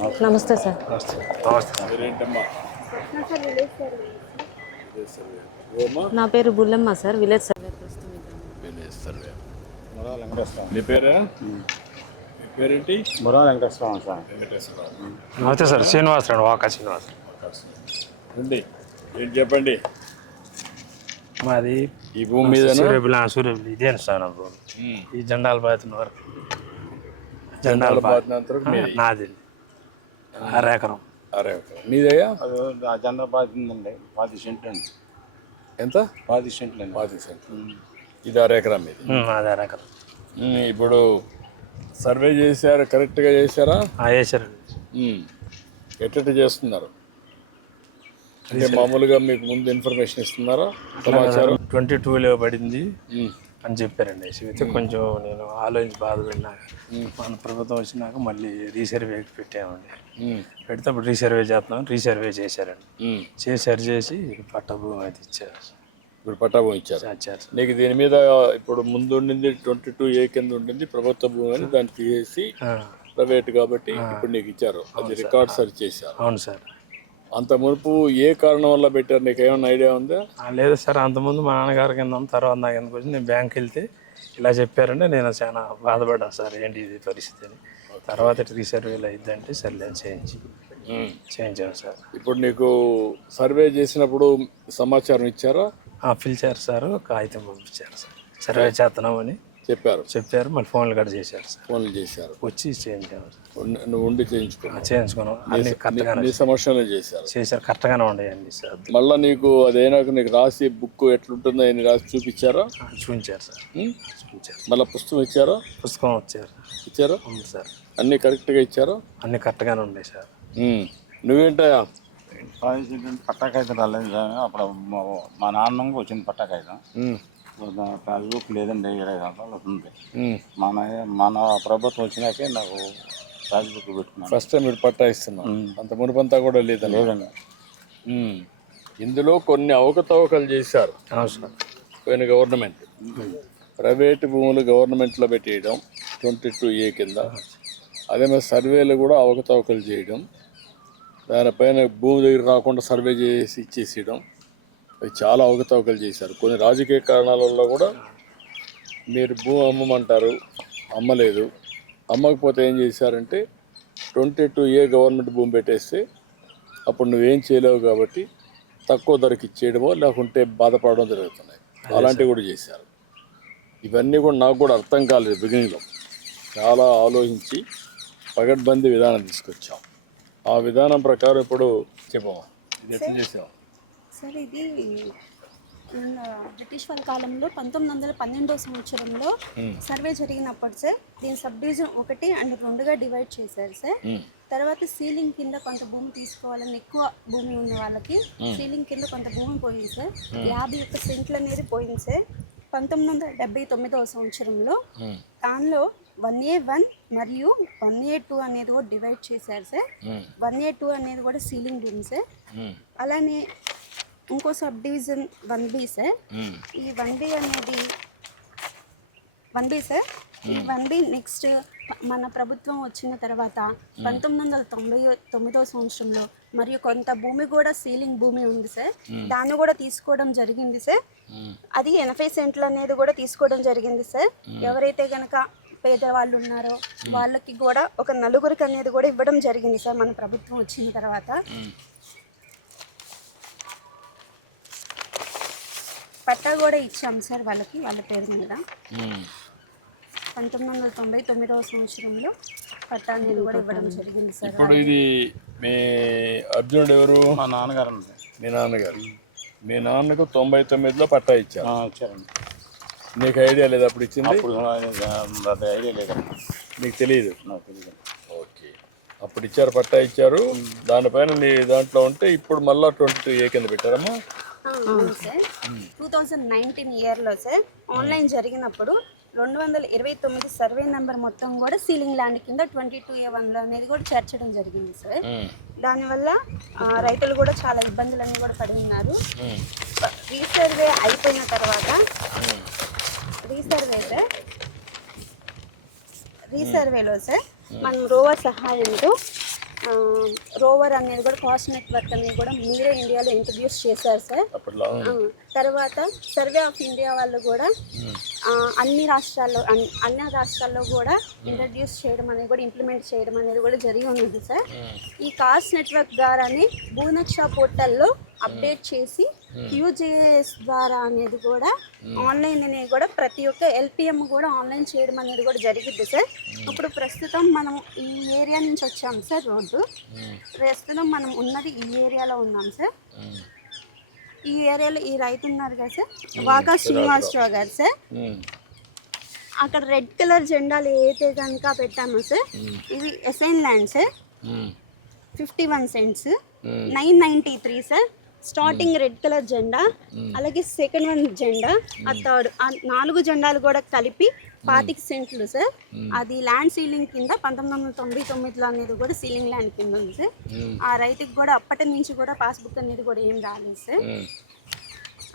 నమస్తే సార్. మీరేంటమ్మా? నా పేరు బుల్లమ్మ సార్. విలేజ్ సర్వే నీ పేరా? మీ పేరేంటి? బుర్రా వెంకటేశ్వరం సార్. వెంకటేశ్వరరావు. నమస్తే సార్. శ్రీనివాసరావు, వాకా శ్రీనివాస్. రండి, ఏంటి చెప్పండి. మాది ఈ భూమి మీద సూర్యబిల్లి ఇదేను సార్ నా భూమి. ఈ జెండాల బాధితున్న వరకు జెండాల నాది 6 ఎకరం. నీదయ్యా? అది జెండా బాధిందండి. 10 సెంట్లు అండి. ఎంత? 10 సెంట్లు అండి. 10 సెంట్లు. ఇది 6 ఎకరం మీద. అది 6 ఎకరం. ఇప్పుడు సర్వే చేశారు, కరెక్ట్గా చేశారా? వేసారండి. ఎట్ట చేస్తున్నారు అంటే మామూలుగా మీకు ముందు ఇన్ఫర్మేషన్ ఇస్తున్నారా? సమాచారం 22లో పడింది అని చెప్పారండి. అయితే కొంచెం నేను ఆలోచించి బాధపడినాక మన ప్రభుత్వం వచ్చినాక మళ్ళీ రీసర్వే పెట్టామండి. పెడితే అప్పుడు రీసర్వే చేస్తున్నాం. రీసర్వే చేశారండి. చేసి పట్ట భూమి అయితే ఇచ్చారు. ఇప్పుడు పట్టా భూమి ఇచ్చారు. నీకు దీని మీద ఇప్పుడు ముందు ఉండింది 22A కింద ఉండింది ప్రభుత్వ భూమి అని, దాన్ని తీసేసి ప్రైవేట్ కాబట్టి ఇప్పుడు నీకు ఇచ్చారు. అది రికార్డ్ సరి చేశారు. అవును సార్. అంత మునుపు ఏ కారణం వల్ల పెట్టారు, నీకు ఏమైనా ఐడియా ఉందా? లేదు సార్, అంతకుముందు మా నాన్నగారి కింద, తర్వాత నా కిందకు వచ్చి నేను బ్యాంక్కి వెళ్తే ఇలా చెప్పారంటే నేను చాలా బాధపడ్డాను సార్, ఏంటి ఇది పరిస్థితి అని. తర్వాత రీసర్వేలు అయిద్దంటే సర్లే చేయించాను సార్. ఇప్పుడు నీకు సర్వే చేసినప్పుడు సమాచారం ఇచ్చారా? పిలిచారు సార్, కాగితం పంపించారు సార్. సర్వే చేస్తున్నామని చెప్పారు. మళ్ళీ ఫోన్లు కూడా చేశారు సార్. ఫోన్లు చేశారు, వచ్చి చేయించాము. నువ్వు ఉండి చేయించుకున్నావు? అన్ని కరెక్ట్గానే నీ సమస్యలు చేశారు, కరెక్ట్గానే ఉండేయండి సార్. మళ్ళీ నీకు అదైనాక నీకు రాసి బుక్ ఎట్లుంటుందో అని రాసి చూపించారా? చూపించారు సార్. చూపించారు. మళ్ళీ పుస్తకం ఇచ్చారా? పుస్తకం ఇచ్చారా? అవును సార్. అన్నీ కరెక్ట్గా ఇచ్చారా? అన్ని కరెక్ట్గానే ఉన్నాయి సార్. నువ్వేంటయా? పట్టాకాయితం రాలేదు సార్. అప్పుడు మా నాన్నకి వచ్చింది పట్టాకాయితం. పాస్బుక్ లేదండి. 20 సంవత్సరాలు అవుతుంది. మన ప్రభుత్వం వచ్చినాకే నాకు పాస్బుక్ పెట్టుకున్నాను. ఫస్ట్ టైం మీరు పట్టా ఇస్తున్నాం. అంత మునుపంతా కూడా లేదండి. ఇందులో కొన్ని అవకతవకలు చేశారు పోయిన గవర్నమెంట్. ప్రైవేటు భూములు గవర్నమెంట్లో పెట్టేయడం 22A కింద. అదే మరి సర్వేలు కూడా అవకతవకలు చేయడం, దానిపైన భూమి దగ్గర రాకుండా సర్వే చేసి ఇచ్చేసేయడం, అవి చాలా అవకతవకలు చేశారు. కొన్ని రాజకీయ కారణాల వల్ల కూడా మీరు భూమి అమ్మమంటారు, అమ్మలేదు. అమ్మకపోతే ఏం చేశారంటే 22A గవర్నమెంట్ భూమి పెట్టేస్తే అప్పుడు నువ్వేం చేయలేవు కాబట్టి తక్కువ ధరకి ఇచ్చేయడమో లేకుంటే బాధపడడం జరుగుతున్నాయి. అలాంటివి కూడా చేశారు. ఇవన్నీ కూడా నాకు కూడా అర్థం కాలేదు బిగినింగ్లో. చాలా ఆలోచించి పగడ్బందీ విధానం తీసుకొచ్చాం. ఆ విధానం ప్రకారం ఇప్పుడు చెప్పమా, ఇది ఎట్లా చేసాం సార్? ఇది బ్రిటిష్ వాళ్ళ కాలంలో 1912వ సంవత్సరంలో సర్వే జరిగినప్పుడు సార్ దీని సబ్ డివిజన్ 1 and 2గా డివైడ్ చేశారు సార్. తర్వాత సీలింగ్ కింద కొంత భూమి తీసుకోవాలని ఎక్కువ భూమి ఉన్న వాళ్ళకి సీలింగ్ కింద కొంత భూమి పోయింది సార్. 51 సెంట్లు అనేది పోయింది సార్ 1979వ సంవత్సరంలో. దానిలో 1A1 మరియు 1A2 అనేది కూడా డివైడ్ చేశారు సార్. 1A2 అనేది కూడా సీలింగ్ భూమి సార్. అలానే ఇంకో సబ్ డివిజన్ 1B సార్. ఈ 1B అనేది 1B సార్. ఈ 1B నెక్స్ట్ మన ప్రభుత్వం వచ్చిన తర్వాత 1999వ సంవత్సరంలో మరియు కొంత భూమి కూడా సీలింగ్ భూమి ఉంది సార్. దాన్ని కూడా తీసుకోవడం జరిగింది సార్. అది 80 సెంట్లు అనేది కూడా తీసుకోవడం జరిగింది సార్. ఎవరైతే కనుక పేదవాళ్ళు ఉన్నారో వాళ్ళకి కూడా ఒక 4 అనేది కూడా ఇవ్వడం జరిగింది సార్ మన ప్రభుత్వం వచ్చిన తర్వాత. పట్టా కూడా ఇచ్చాం సార్ వాళ్ళకి, వాళ్ళ పేరు మీద. 1999వ సంవత్సరంలో పట్టా అనేది కూడా ఇవ్వడం జరిగింది సార్. ఇప్పుడు ఇది మీ అర్జునుడు ఎవరు? మా నాన్నగారు. మీ నాన్నగారు. మీ నాన్నకు 99లో పట్టా ఇచ్చారండి. నీకు ఐడియా లేదు అప్పుడు ఇచ్చింది? ఐడియా లేదండి. నీకు తెలియదు? నాకు తెలియదు. ఓకే, అప్పుడు ఇచ్చారు, పట్టా ఇచ్చారు. దానిపైన నీ దాంట్లో ఉంటే ఇప్పుడు మళ్ళీ 22A కింద పెట్టారమ్మా. అవును సార్. 2019 ఇయర్లో సార్ ఆన్లైన్ జరిగినప్పుడు 229 సర్వే నెంబర్ మొత్తం కూడా సీలింగ్ ల్యాండ్ కింద 22A1 అనేది కూడా చేర్చడం జరిగింది సార్. దానివల్ల రైతులు కూడా చాలా ఇబ్బందులన్నీ కూడా పడి ఉన్నారు. రీసర్వే అయిపోయిన తర్వాత రీసర్వేలో సార్ మనం రోవర్ సహాయంతో రోవర్ అనేది కూడా కాస్ట్ నెట్వర్క్ అనేది కూడా మీరే ఇండియాలో ఇంట్రడ్యూస్ చేశారు సార్. అప్పట్లో తర్వాత సర్వే ఆఫ్ ఇండియా వాళ్ళు కూడా అన్ని రాష్ట్రాల్లో కూడా ఇంట్రడ్యూస్ చేయడం అనేది కూడా ఇంప్లిమెంట్ చేయడం అనేది కూడా జరిగి ఉన్నది సార్. ఈ కాస్ట్ నెట్వర్క్ ద్వారానే భూనక్ష పోర్టల్లో అప్డేట్ చేసి QGIS ద్వారా అనేది కూడా ఆన్లైన్ అనేది కూడా ప్రతి ఒక్క LPM కూడా ఆన్లైన్ చేయడం అనేది కూడా జరిగింది సార్. ఇప్పుడు ప్రస్తుతం మనం ఈ ఏరియా నుంచి వచ్చాము సార్. రోడ్డు ప్రస్తుతం మనం ఉన్నది ఈ ఏరియాలో ఉన్నాం సార్. ఈ ఏరియాలో ఈ రైతు ఉన్నారు కదా సార్, వాకా శ్రీనివాసరావు గారు సార్. అక్కడ రెడ్ కలర్ జెండాలు ఏదైతే కనుక పెట్టామో సార్, ఇవి assign land sir. 51 cents 993 sir. Starting red colour జెండా, అలాగే సెకండ్ వన్ జెండా, ఆ థర్డ్, ఆ 4 జెండాలు కూడా కలిపి 25 సెంట్లు సార్. అది ల్యాండ్ సీలింగ్ కింద 1999లో అనేది కూడా సీలింగ్ ల్యాండ్ కింద ఉంది సార్. ఆ రైతుకి కూడా అప్పటి నుంచి కూడా పాస్బుక్ అనేది కూడా ఏం రాలేదు సార్.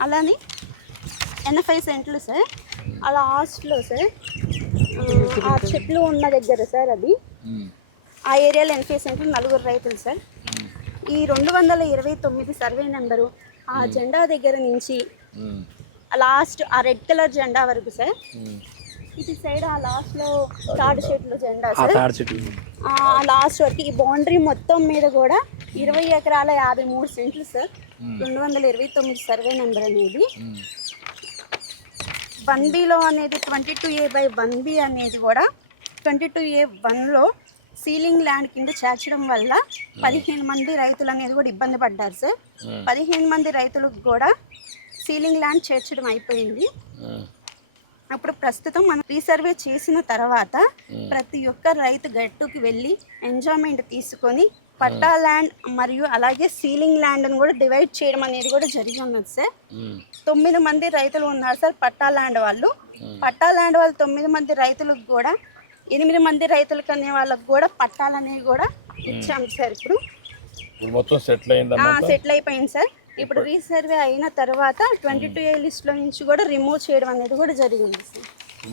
అలానే 85 సెంట్లు సార్. అలా లాస్ట్లో సార్ ఆ చెట్లు ఉన్న దగ్గర సార్, అది ఆ ఏరియాలో 80 సెంట్లు 4 రైతులు సార్. ఈ 229 సర్వే నెంబరు ఆ జెండా దగ్గర నుంచి లాస్ట్ ఆ రెడ్ కలర్ జెండా వరకు సార్. ఇటు సైడ్ ఆ లాస్ట్లో తాడు చెట్లు జెండా సార్. ఆ లాస్ట్ వరకు ఈ బౌండరీ మొత్తం మీద కూడా 20 ఎకరాల 53 సెంట్లు సార్. 229 సర్వే నెంబర్ అనేది 1Bలో అనేది 22A/1B అనేది కూడా 22A1లో సీలింగ్ ల్యాండ్ కింద చేర్చడం వల్ల 15 మంది రైతులు అనేది కూడా ఇబ్బంది పడ్డారు సార్. 15 మంది రైతులకు కూడా సీలింగ్ ల్యాండ్ చేర్చడం అయిపోయింది. అప్పుడు ప్రస్తుతం మనం రీసర్వే చేసిన తర్వాత ప్రతి ఒక్క రైతు గట్టుకి వెళ్ళి ఎంజాయ్మెంట్ తీసుకొని పట్టా ల్యాండ్ మరియు అలాగే సీలింగ్ ల్యాండ్ని కూడా డివైడ్ చేయడం అనేది కూడా జరిగి ఉన్నది సార్. 9 మంది రైతులు ఉన్నారు సార్ పట్టా ల్యాండ్ వాళ్ళు. పట్టా ల్యాండ్ వాళ్ళు 9 మంది రైతులకు కూడా 8 మంది రైతులకు అనే వాళ్ళకు కూడా పట్టాలు అనేవి కూడా ఇచ్చాము సార్. ఇప్పుడు మొత్తం సెటిల్ అయిపోయింది సార్. ఇప్పుడు రీసర్వే అయిన తర్వాత 22A లిస్ట్లో నుంచి కూడా రిమూవ్ చేయడం అనేది కూడా జరిగింది సార్.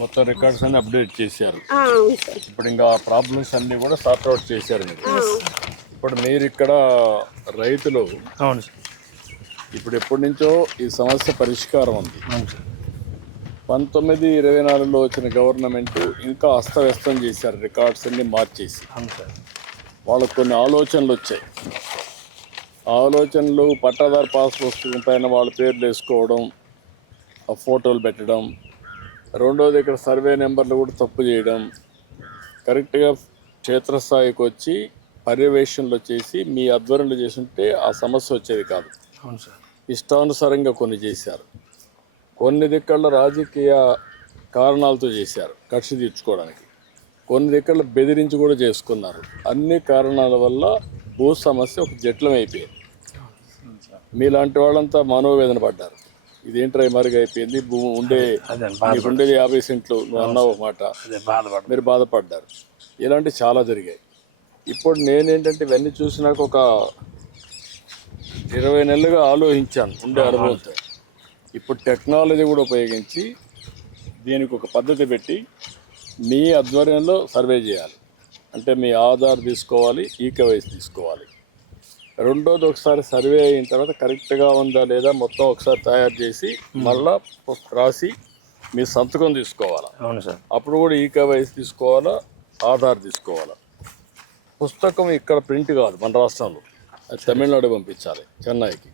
మొత్తం రికార్డ్స్ అన్ని అప్డేట్ చేశారు. అవును సార్. ఇప్పుడు ఇంకా ప్రాబ్లమ్స్ అన్ని కూడా సార్ట్ అవుట్ చేశారు మీరు. ఇప్పుడు మీరు ఇక్కడ రైతులు అవును సార్. ఇప్పుడు ఎప్పటి నుంచో ఈ సమస్య పరిష్కారం ఉంది. 1924లో వచ్చిన గవర్నమెంట్ ఇంకా అస్తవ్యస్తం చేశారు, రికార్డ్స్ అన్ని మార్చేసి. వాళ్ళకు కొన్ని ఆలోచనలు వచ్చాయి. ఆలోచనలు పట్టాదారు పాస్ పుస్తకం పైన వాళ్ళ పేర్లు వేసుకోవడం, ఆ ఫోటోలు పెట్టడం, రెండోది ఇక్కడ సర్వే నెంబర్లు కూడా తప్పు చేయడం, కరెక్ట్గా క్షేత్రస్థాయికి వచ్చి పర్యవేక్షణలు చేసి మీ ఆధ్వర్యంలో చేస్తుంటే ఆ సమస్య వచ్చేది కాదు. ఇష్టానుసారంగా కొన్ని చేశారు. కొన్ని దిక్కల్లో రాజకీయ కారణాలతో చేశారు, కక్ష తీర్చుకోవడానికి. కొన్ని దిక్కల్లో బెదిరించి కూడా చేసుకున్నారు. అన్ని కారణాల వల్ల భూ సమస్య ఒక జట్లం అయిపోయింది. మీలాంటి వాళ్ళంతా మనోవేదన పడ్డారు. ఇదేంట్రా మరుగు అయిపోయింది, భూమి ఉండేది 50 సెంట్లు, నువ్వు అన్నావు ఒక మాట, మీరు బాధపడ్డారు. ఇలాంటివి చాలా జరిగాయి. ఇప్పుడు నేనేంటంటే ఇవన్నీ చూసినాక ఒక 20 నెలలుగా ఆలోచించాను ఉండే అనుభవంతో. ఇప్పుడు టెక్నాలజీ కూడా ఉపయోగించి దీనికి ఒక పద్ధతి పెట్టి మీ ఆధ్వర్యంలో సర్వే చేయాలి. అంటే మీ ఆధార్ తీసుకోవాలి, ఈకేవైసీ తీసుకోవాలి. రెండోది ఒకసారి సర్వే అయిన తర్వాత కరెక్ట్గా ఉందా లేదా మొత్తం ఒకసారి తయారు చేసి మళ్ళా రాసి మీ సంతకం తీసుకోవాలా. అవును సార్. అప్పుడు కూడా ఈకేవైసీ తీసుకోవాలా, ఆధార్ తీసుకోవాలా. పుస్తకం ఇక్కడ ప్రింట్ కాదు మన రాష్ట్రంలో, అది తమిళనాడు పంపించాలి, చెన్నైకి.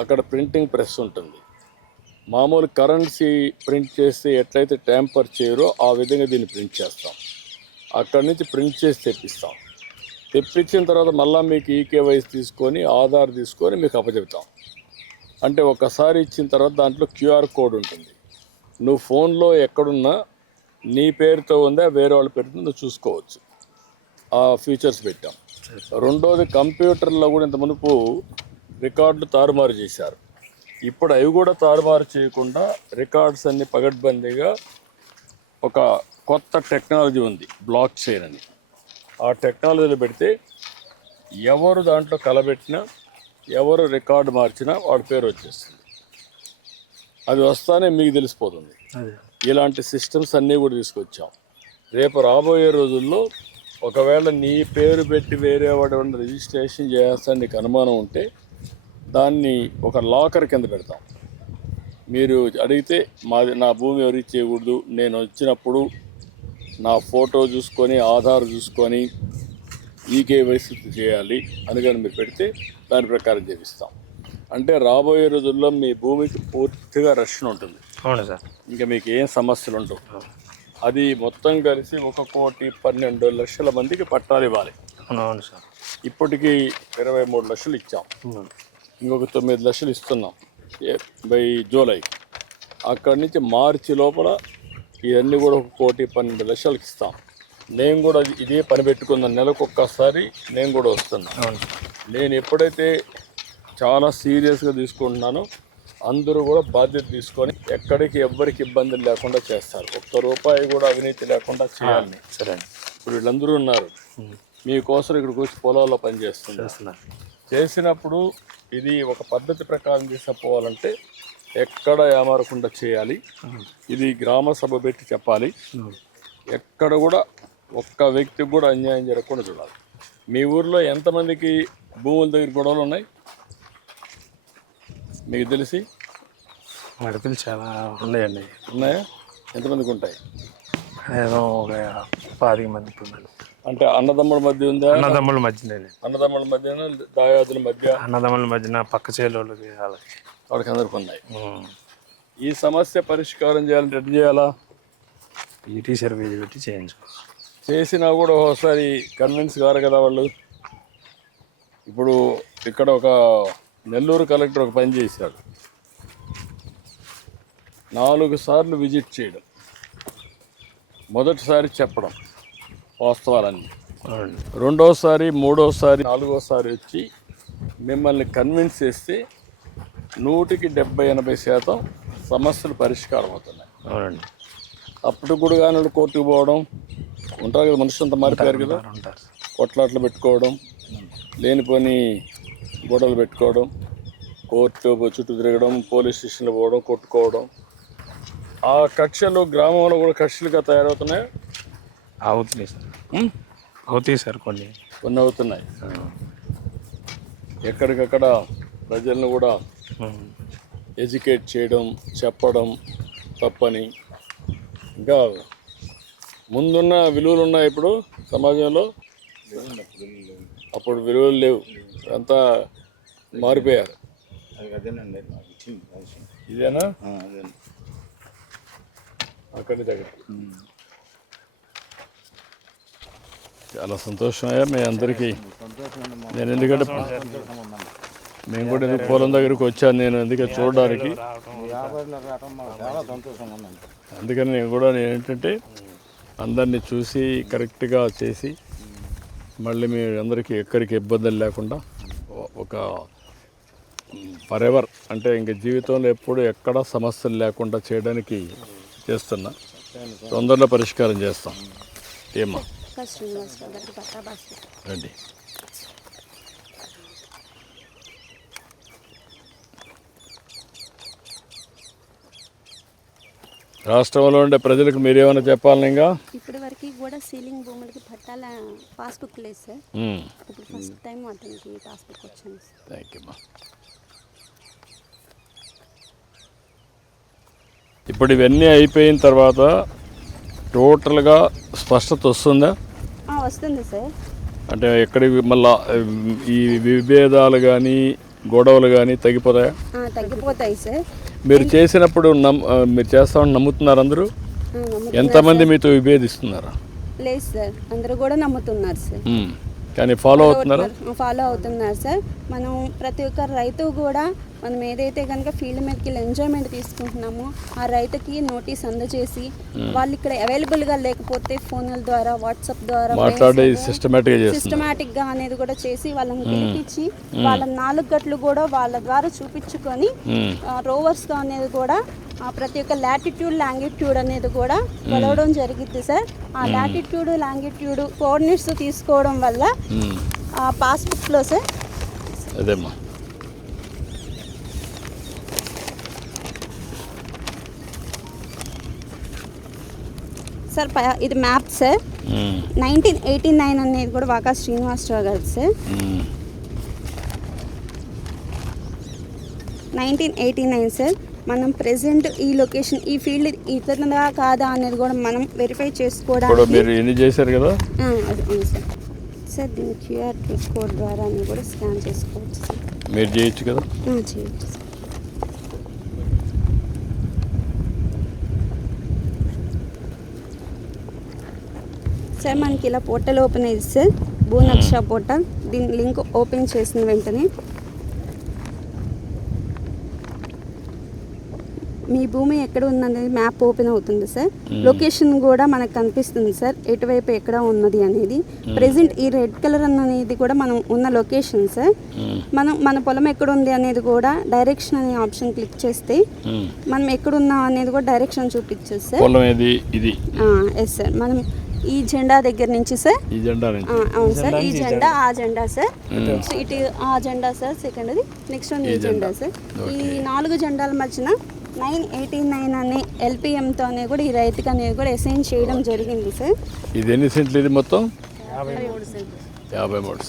అక్కడ ప్రింటింగ్ ప్రెస్ ఉంటుంది. మామూలు కరెన్సీ ప్రింట్ చేస్తే ఎట్లయితే ట్యాంపర్ చేయరో ఆ విధంగా దీన్ని ప్రింట్ చేస్తాం. అక్కడి నుంచి ప్రింట్ చేసి తెప్పిస్తాం. తెప్పించిన తర్వాత మళ్ళీ మీకు ఈకేవైసీ తీసుకొని ఆధార్ తీసుకొని మీకు అప్పచెప్తాం. అంటే ఒకసారి ఇచ్చిన తర్వాత దాంట్లో QR కోడ్ ఉంటుంది. నువ్వు ఫోన్లో ఎక్కడున్నా నీ పేరుతో ఉందా వేరే వాళ్ళ పేరుతో నువ్వు చూసుకోవచ్చు. ఆ ఫీచర్స్ పెట్టాం. రెండోది కంప్యూటర్లో కూడా ఇంత మునుపు రికార్డులు తారుమారు చేశారు. ఇప్పుడు అవి కూడా తారుమారు చేయకుండా రికార్డ్స్ అన్ని పగడ్బందీగా ఒక కొత్త టెక్నాలజీ ఉంది, బ్లాక్ చైన్ అని. ఆ టెక్నాలజీలో పెడితే ఎవరు దాంట్లో కలబెట్టినా, ఎవరు రికార్డు మార్చినా వాడి పేరు వచ్చేస్తుంది. అది వస్తానే మీకు తెలిసిపోతుంది. ఇలాంటి సిస్టమ్స్ అన్నీ కూడా తీసుకొచ్చాం. రేపు రాబోయే రోజుల్లో ఒకవేళ నీ పేరు పెట్టి వేరే వాడు రిజిస్ట్రేషన్ చేస్తాను నీకు అనుమానం ఉంటే దాన్ని ఒక లాకర్ కింద పెడతాం. మీరు అడిగితే నా భూమి ఎవరికి చేయకూడదు, నేను వచ్చినప్పుడు నా ఫోటో చూసుకొని ఆధార్ చూసుకొని ఈకేవైసీ చేయాలి అందుకని మీరు పెడితే దాని ప్రకారం చేపిస్తాం. అంటే రాబోయే రోజుల్లో మీ భూమికి పూర్తిగా రక్షణ ఉంటుంది. అవును సార్. ఇంకా మీకు ఏం సమస్యలు ఉండవు. అది మొత్తం కలిసి 1,12,00,000 మందికి పట్టాలు ఇవ్వాలి. అవును సార్. ఇప్పటికీ 23 లక్షలు ఇచ్చాం, ఇంకొక 9 లక్షలు ఇస్తున్నాం బై జూలై. అక్కడి నుంచి మార్చి లోపల ఇవన్నీ కూడా 1,12,00,000 ఇస్తాం. నేను కూడా ఇదే పని పెట్టుకున్నాను, నెలకు ఒక్కసారి నేను కూడా వస్తున్నాను. నేను ఎప్పుడైతే చాలా సీరియస్గా తీసుకుంటున్నానో అందరూ కూడా బాధ్యత తీసుకొని ఎక్కడికి ఎవ్వరికి ఇబ్బందులు లేకుండా చేస్తారు. ఒక్క రూపాయి కూడా అవినీతి లేకుండా చేయాలి. సరే. ఇప్పుడు వీళ్ళందరూ ఉన్నారు మీకోసం ఇక్కడికి వచ్చి పొలాల్లో పనిచేస్తున్నారు. చేసినప్పుడు ఇది ఒక పద్ధతి ప్రకారం తీసుకుపోవాలంటే ఎక్కడ ఏమారకుండా చేయాలి. ఇది గ్రామ సభ పెట్టి చెప్పాలి. ఎక్కడ కూడా ఒక్క వ్యక్తికి కూడా అన్యాయం జరగకుండా చూడాలి. మీ ఊర్లో ఎంతమందికి భూముల దగ్గర గొడవలు ఉన్నాయి మీకు తెలిసి? మడతలు చాలా ఉన్నాయండి. ఉన్నాయా? ఎంతమందికి ఉంటాయి? ఏదో ఒక 10 మంది ఉన్నారు. అంటే అన్నదమ్ముల మధ్య ఉందా? అన్నదమ్ముల మధ్య, అన్నదమ్ముల మధ్య, దాయాదుల మధ్య, అన్నదమ్ముల మధ్యన పక్క చేలోళ్ళకి వాళ్ళకి అందరికి ఉన్నాయి. ఈ సమస్య పరిష్కారం చేయాలంటే ఎట్లా చేయాలా? ఈటీ సర్వే పెట్టి చేయించుకోవాలి. చేసినా కూడా ఒకసారి కన్విన్స్ కారు కదా వాళ్ళు. ఇప్పుడు ఇక్కడ ఒక నెల్లూరు కలెక్టర్ ఒక పని చేశాడు, 4 సార్లు విజిట్ చేయడం, మొదటిసారి చెప్పడం వాస్తవాలన్నీ, రెండోసారి, మూడోసారి, 4వసారి వచ్చి మిమ్మల్ని కన్విన్స్ చేస్తే 100-70-80% సమస్యలు పరిష్కారం అవుతున్నాయి. అవునండి. అప్పుడు కూడా కానీ కోర్టుకు పోవడం ఉంటారు కదా, మనుషులంతా మారిపోయారు కదా, కొట్లాట్లు పెట్టుకోవడం, లేనిపోని గొడవలు పెట్టుకోవడం, కోర్టు చుట్టూ తిరగడం, పోలీస్ స్టేషన్లో పోవడం, కొట్టుకోవడం. ఆ కక్షలు గ్రామంలో కూడా కక్షలుగా తయారవుతున్నాయి. అవుతున్నాయి సార్. అవుతాయి సార్, కొన్ని అవుతున్నాయి. ఎక్కడికక్కడ ప్రజలను కూడా ఎడ్యుకేట్ చేయడం, చెప్పడం తప్పని. ఇంకా ముందున్న విలువలు ఉన్నాయి ఇప్పుడు సమాజంలో, అప్పుడు విలువలు లేవు, అంతా మారిపోయారు. అదేనండి ఇదేనా? అదే అక్కడి దగ్గర. చాలా సంతోషమయ్యా మీ అందరికీ. నేను ఎందుకంటే మేము కూడా ఎందుకు పొలం దగ్గరికి వచ్చాను, నేను ఎందుకంటే చూడడానికి. అందుకని నేను ఏంటంటే అందరినీ చూసి కరెక్ట్గా చేసి మళ్ళీ మీ అందరికీ ఎక్కడికి ఇబ్బందులు లేకుండా ఒక ఫరెవర్ అంటే ఇంక జీవితంలో ఎప్పుడు ఎక్కడ సమస్యలు లేకుండా చేయడానికి చేస్తున్నా. తొందరలో పరిష్కారం చేస్తాం. ఏమా రండి. రాష్ట్రంలో ఉండే ప్రజలకు మీరేమైనా చెప్పాలని? ఇంకా ఇప్పటి వరకు కూడా సీలింగ్ భూములకి పట్టాల పాస్బుక్ లేదు సార్. ఇప్పుడు ఫస్ట్ టైం అతనికి పాస్బుక్ వచ్చింది సార్. థ్యాంక్ యూ అమ్మా. ఇప్పుడు ఇవన్నీ అయిపోయిన తర్వాత టోటల్గా స్పష్టత వస్తుందా? వస్తుంది సార్. అంటే ఎక్కడికి మళ్ళా ఈ విభేదాలు కానీ గొడవలు కానీ తగ్గిపోతాయా? తగ్గిపోతాయి సార్. మీరు చేసినప్పుడు మీరు చేస్తామని నమ్ముతున్నారు అందరూ? ఎంతమంది మీతో విభేదిస్తున్నారా? లేదు సార్, అందరూ కూడా నమ్ముతున్నారు సార్. కానీ ఫాలో అవుతున్నారా? ఫాలో అవుతున్నారు సార్. మనం ప్రతి ఒక్క రైతు కూడా మనం ఏదైతే కనుక ఫీల్డ్ మీదకి ఎంజాయ్మెంట్ తీసుకుంటున్నామో ఆ రైతుకి నోటీస్ అందజేసి వాళ్ళు ఇక్కడ అవైలబుల్గా లేకపోతే ఫోన్ల ద్వారా, వాట్సాప్ ద్వారా మాట్లాడి సిస్టమేటిక్గా అనేది కూడా చేసి వాళ్ళని పిలిపించి వాళ్ళ 4 గట్లు కూడా వాళ్ళ ద్వారా చూపించుకొని రోవర్స్గా అనేది కూడా ప్రతి ఒక్క లాటిట్యూడ్, లాంగిట్యూడ్ అనేది కూడా కొలవడం జరిగింది సార్. ఆ లాటిట్యూడ్, లాంగిట్యూడ్ కోఆర్డినేట్స్ తీసుకోవడం వల్ల పాస్బుక్లో సార్ అదేమ్మా సార్ ఇది మ్యాప్ సార్ 1989 అనేది కూడా వాకా శ్రీనివాసరావు గారు సార్ 1989 సార్. మనం ప్రెసెంట్ ఈ లొకేషన్ ఈ ఫీల్డ్ ఇతరుదా కాదా అనేది కూడా మనం వెరిఫై చేసుకోవడానికి మీరు ఎన్ని చేశారు కదా అది అవును సార్. సార్ దీని క్యూఆర్ కోడ్ ద్వారా కూడా స్కాన్ చేసుకోవచ్చు సార్. మీరు చేయొచ్చు కదా. చేయొచ్చు సార్. సార్ మనకి ఇలా పోర్టల్ ఓపెన్ అయ్యింది సార్, భూనక్ష పోర్టల్. దీని లింక్ ఓపెన్ చేసిన వెంటనే మీ భూమి ఎక్కడ ఉందనేది మ్యాప్ ఓపెన్ అవుతుంది సార్. లొకేషన్ కూడా మనకు కనిపిస్తుంది సార్, ఎటువైపు ఎక్కడ ఉన్నది అనేది. ప్రెసెంట్ ఈ రెడ్ కలర్ అనేది కూడా మనం ఉన్న లొకేషన్ సార్. మన పొలం ఎక్కడ ఉంది అనేది కూడా డైరెక్షన్ అనే ఆప్షన్ క్లిక్ చేస్తే మనం ఎక్కడ ఉన్నాం అనేది కూడా డైరెక్షన్ చూపించదు సార్. Yes sir. మనం ఈ జెండా దగ్గర నుంచి సార్, ఈ జెండా అవును సార్, ఈ జెండా ఆ జెండా సార్, ఇటు ఆ జెండా సార్, సెకండ్ది నెక్స్ట్ వన్ ఈ జెండా సార్. ఈ 4 జెండాల మధ్యన 989 అనే ఎల్పిఎంతోనే కూడా ఈ రైతుకి అనేది కూడా అసైన్ చేయడం జరిగింది సార్. ఇది ఎన్ని సెంట్లు? ఇది మొత్తం 53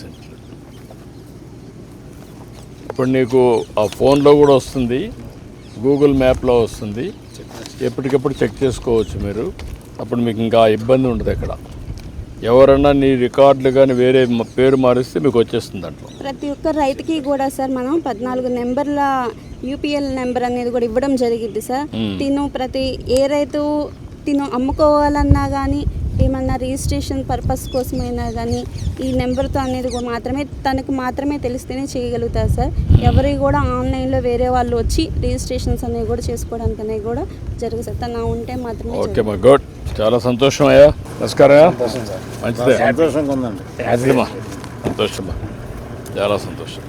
సెంట్లు. ఇప్పుడు నీకు ఆ ఫోన్లో కూడా వస్తుంది, గూగుల్ మ్యాప్లో వస్తుంది, ఎప్పటికప్పుడు చెక్ చేసుకోవచ్చు మీరు. అప్పుడు మీకు ఇంకా ఇబ్బంది ఉండదు. అక్కడ ఎవరన్నా నీ రికార్డులు కానీ వేరే పేరు మారిస్తే మీకు వచ్చేస్తుంది దాంట్లో. ప్రతి ఒక్క రైతుకి కూడా సార్ మనం 14 నెంబర్ల యూపీఎల్ నెంబర్ అనేది కూడా ఇవ్వడం జరిగింది సార్. ఏ రైతు అమ్ముకోవాలన్నా కానీ ఏమన్నా రిజిస్ట్రేషన్ పర్పస్ కోసమైనా కానీ ఈ నెంబర్తో అనేది కూడా తనకు మాత్రమే తెలిస్తేనే చేయగలుగుతారు సార్. ఎవరి కూడా ఆన్లైన్లో వేరే వాళ్ళు వచ్చి రిజిస్ట్రేషన్స్ అనేవి కూడా చేసుకోవడానికి అనేది కూడా జరుగుతుంది సార్. తను ఉంటే మాత్రమే. ఓకే మా గుడ్, చాలా సంతోషం అయ్యా. నమస్కారం. మంచిదే, సంతోషంగా ఉందండి. సంతోషమా, చాలా సంతోషం.